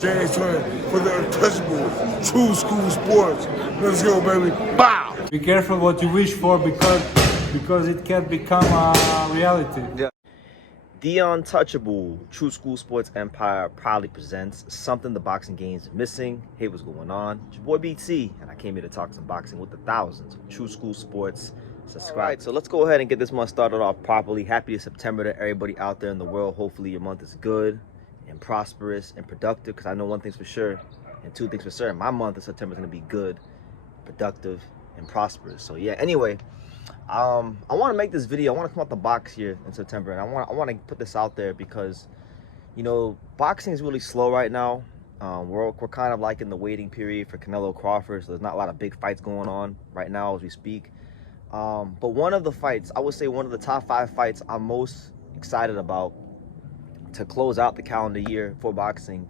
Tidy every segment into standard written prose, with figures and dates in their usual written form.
James Turner for the untouchable true school sports. Let's go, baby. Bow! Be careful what you wish for because it can become a reality. Yeah. The Untouchable True School Sports Empire proudly presents something the boxing game is missing. Hey, what's going on? It's your boy BT, and I came here to talk some boxing with the thousands of True School Sports subscribers. All right, so let's go ahead and get this month started off properly. Happy September to everybody out there in the world. Hopefully your month is good and prosperous and productive, because I know one thing's for sure and two things for certain. My month of September is going to be good, productive, and prosperous. So yeah, anyway, I want to make this video. I want to come out the box here in September, and I want to put this out there because, you know, boxing is really slow right now. We're kind of like in the waiting period for Canelo Crawford, so there's not a lot of big fights going on right now as we speak. But one of the fights, I would say one of the top 5 fights I'm most excited about to close out the calendar year for boxing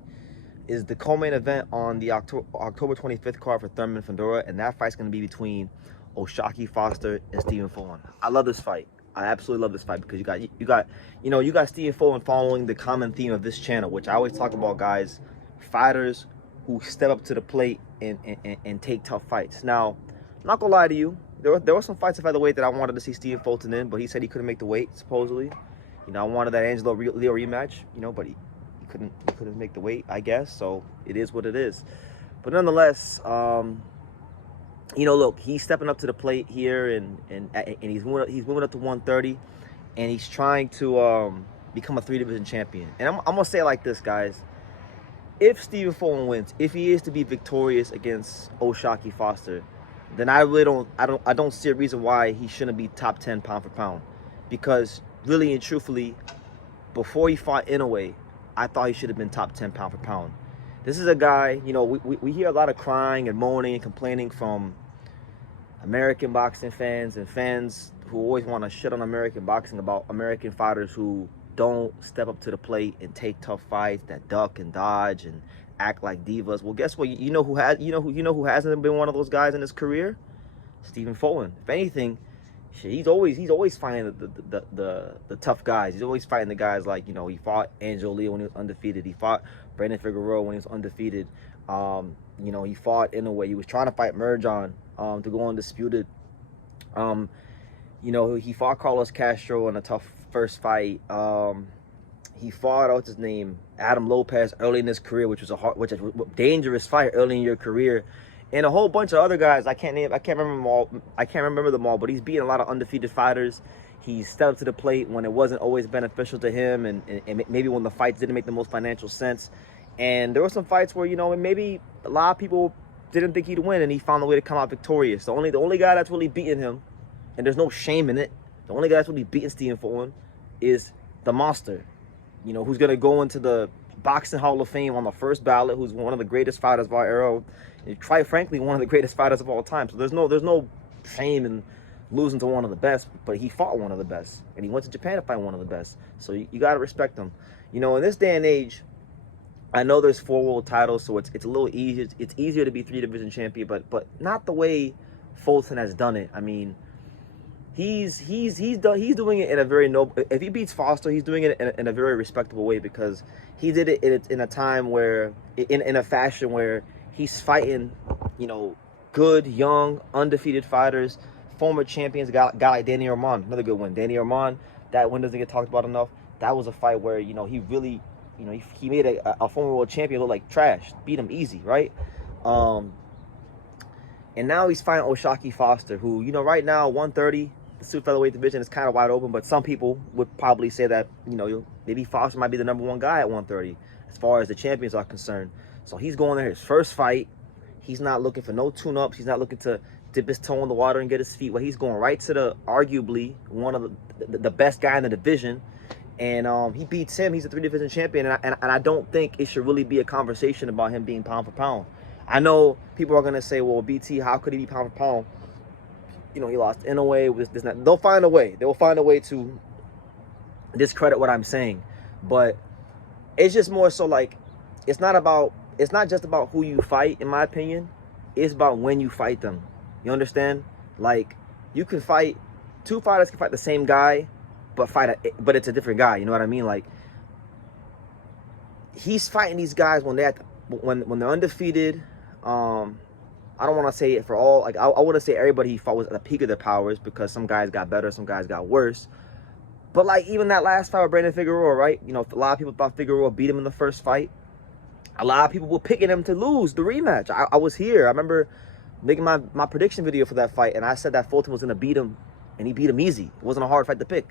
is the co-main event on the October 25th card for Thurman Fedora, and that fight's going to be between O'Shaquie Foster and Stephen Fulton. I love this fight. I absolutely love this fight because you got Stephen Fulton following the common theme of this channel, which I always talk about, guys, fighters who step up to the plate and take tough fights. Now, I'm not gonna lie to you, there were some fights at featherweight that I wanted to see Stephen Fulton in, but he said he couldn't make the weight, supposedly. You know, I wanted that Angelo Leo rematch, you know, but he couldn't make the weight, I guess. So it is what it is. But nonetheless, you know, look, he's stepping up to the plate here, and he's moving up to 130, and he's trying to become a 3-division champion. And I'm gonna say it like this, guys: if Stephen Fulton wins, if he is to be victorious against O'Shaquie Foster, then I don't see a reason why he shouldn't be top 10 pound for pound. Because really and truthfully, before he fought Inoue, I thought he should have been top 10 pound for pound. This is a guy, you know, we hear a lot of crying and moaning and complaining from American boxing fans and fans who always want to shit on American boxing about American fighters who don't step up to the plate and take tough fights, that duck and dodge and act like divas. Well, guess what? You know who hasn't been one of those guys in his career? Stephen Fulton. If anything, shit, he's always fighting the tough guys. He's always fighting the guys like, you know, he fought Angelo Leo when he was undefeated. He fought Brandon Figueroa when he was undefeated. You know, he fought Inoue. He was trying to fight Merjan to go undisputed. You know, he fought Carlos Castro in a tough first fight. He fought, what's his name, Adam Lopez early in his career, which was a dangerous fight early in your career, and a whole bunch of other guys I can't remember them all. But he's beaten a lot of undefeated fighters. He stepped up to the plate when it wasn't always beneficial to him, and maybe when the fights didn't make the most financial sense. And there were some fights where, you know, maybe a lot of people didn't think he'd win, and he found a way to come out victorious. The only guy that's really beaten him, and there's no shame in it, the only guy that's really beaten Stephen Fulton is the monster, you know, who's going to go into the Boxing Hall of Fame on the first ballot, who's one of the greatest fighters of our era, and quite frankly, one of the greatest fighters of all time. So there's no shame in losing to one of the best, but he fought one of the best, and he went to Japan to fight one of the best. So you got to respect him. You know, in this day and age, I know there's 4 world titles, so it's a little easier. It's easier to be 3-division champion, but not the way Fulton has done it. I mean, he's doing it in a very noble. If he beats Foster, he's doing it in a very respectable way, because he did it in a time where, in a fashion where he's fighting, you know, good, young, undefeated fighters, former champions, a guy like Danny Ormond, another good one. Danny Ormond, that one doesn't get talked about enough. That was a fight where, you know, he really, you know, he made a former world champion look like trash, beat him easy, right? And now he's fighting O'Shaquie Foster, who, you know, right now 130, the super featherweight division is kind of wide open, but some people would probably say that, you know, maybe Foster might be the #1 guy at 130 as far as the champions are concerned. So he's going there, his first fight. He's not looking for no tune-ups. He's not looking to dip his toe in the water and get his feet. Well, he's going right to the arguably one of the best guy in the division. And he beats him. He's a 3-division champion, and I don't think it should really be a conversation about him being pound for pound. I know people are gonna say, "Well, BT, how could he be pound for pound? You know, he lost Inoue with this." They'll find a way. They will find a way to discredit what I'm saying, but it's just more so like it's not just about who you fight. In my opinion, it's about when you fight them. You understand? Like, you can fight 2 fighters can fight the same guy, but it's a different guy. You know what I mean? Like, he's fighting these guys when they're when they're undefeated, I don't want to say it for all. Like I want to say everybody he fought was at the peak of their powers, because some guys got better, some guys got worse. But like even that last fight with Brandon Figueroa, right? You know, a lot of people thought Figueroa beat him in the first fight. A lot of people were picking him to lose the rematch. I was here. I remember making my prediction video for that fight, and I said that Fulton was going to beat him, and he beat him easy. It wasn't a hard fight to pick,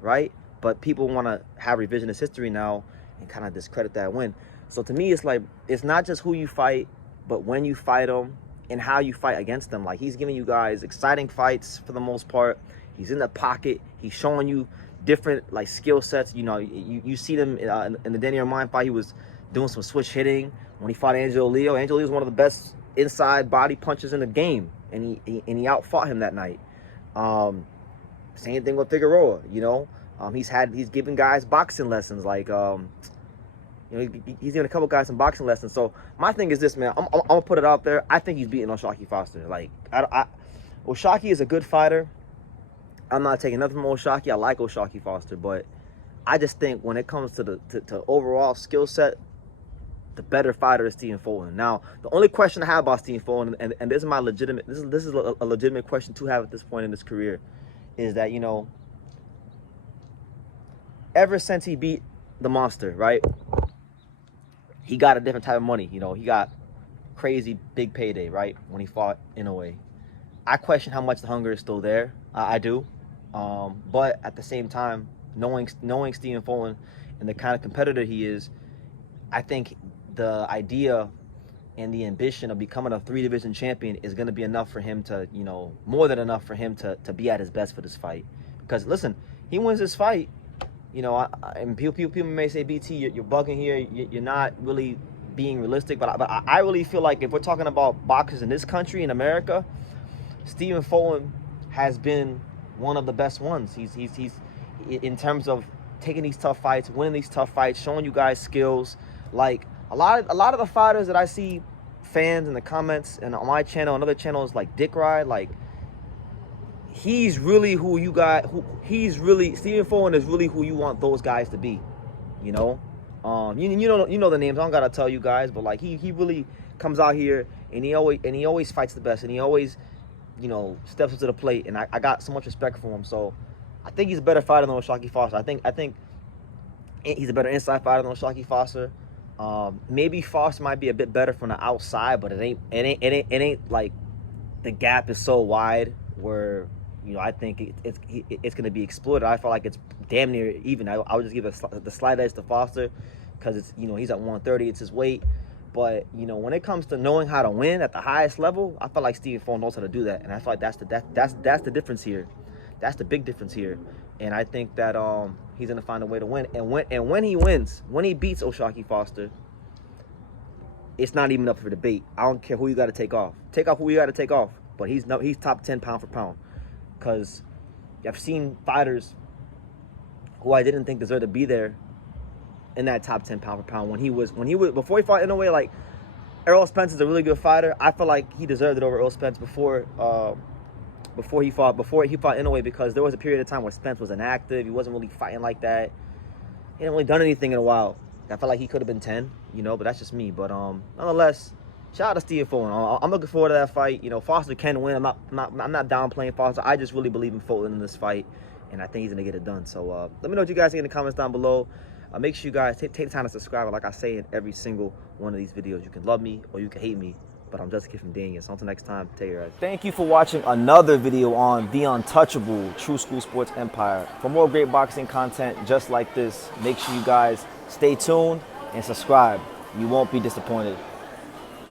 right? But people want to have revisionist history now and kind of discredit that win. So to me, it's like, it's not just who you fight, but when you fight them and how you fight against them. Like, he's giving you guys exciting fights for the most part. He's in the pocket. He's showing you different like skill sets. You know, you see them in the Danny Armand fight. He was doing some switch hitting when he fought Angelo Leo. Angelo Leo was one of the best inside body punchers in the game, and he outfought him that night. Same thing with Figueroa. You know, he's given guys boxing lessons. Like, you know, he's giving a couple guys some boxing lessons. So my thing is this, man. I'm gonna put it out there. I think he's beating O'Shaquie Foster. Like, O'Shaquie is a good fighter. I'm not taking nothing from O'Shaquie. I like O'Shaquie Foster, but I just think when it comes to the overall skill set, the better fighter is Stephen Fulton. Now, the only question I have about Stephen Fulton, and this is my legitimate, this is a legitimate question to have at this point in his career, is that, you know, ever since he beat the monster, right, he got a different type of money. You know, he got crazy big payday, right, when he fought Inoue. I question how much the hunger is still there. I do, but at the same time, knowing Stephen Fulton and the kind of competitor he is, I think the idea and the ambition of becoming a 3-division champion is going to be enough for him to, you know, more than enough for him to be at his best for this fight. Because listen, he wins this fight, you know, and people may say, BT, you're bugging here, you're not really being realistic, but I really feel like if we're talking about boxers in this country, in America, Stephen Fulton has been one of the best ones. He's in terms of taking these tough fights, winning these tough fights, showing you guys skills. Like a lot of the fighters that I see fans in the comments and on my channel and other channels like Dick Ride, like he's really who you got. Stephen Fulton is really who you want those guys to be. You know, you know the names. I don't gotta tell you guys, but like he really comes out here and he always fights the best, and he always, you know, steps up to the plate, and I got so much respect for him. So I think he's a better fighter than O'Shaquie Foster. I think he's a better inside fighter than O'Shaquie Foster. Maybe Foster might be a bit better from the outside, but it ain't like the gap is so wide where, you know, I think it's going to be exploited. I feel like it's damn near even. I would just give the slight edge to Foster because it's, you know, he's at 130. It's his weight. But, you know, when it comes to knowing how to win at the highest level, I feel like Stephen Fulton knows how to do that. And I feel like that's the difference here. That's the big difference here. And I think that he's going to find a way to win. And when he wins, when he beats O'Shaquie Foster, it's not even up for debate. I don't care who you got to take off. Take off who you got to take off. But he's top 10 pound for pound. Because I've seen fighters who I didn't think deserved to be there in that top 10 pound for pound when he was before he fought in a way. Like, Errol Spence is a really good fighter. I feel like he deserved it over Errol Spence before he fought Inoue, because there was a period of time where Spence was inactive. He wasn't really fighting like that. He hadn't really done anything in a while. I felt like he could have been 10, you know, but that's just me. But nonetheless, shout out to Stephen Fulton. I'm looking forward to that fight. You know, Foster can win. I'm not downplaying Foster. I just really believe in Fulton in this fight, and I think he's gonna get it done. So let me know what you guys think in the comments down below. Make sure you guys take the time to subscribe. Like I say in every single one of these videos, you can love me or you can hate me, but I'm just a kid from Daniel. So until next time, take care, guys. Thank you for watching another video on the untouchable True School Sports Empire. For more great boxing content just like this, make sure you guys stay tuned and subscribe. You won't be disappointed.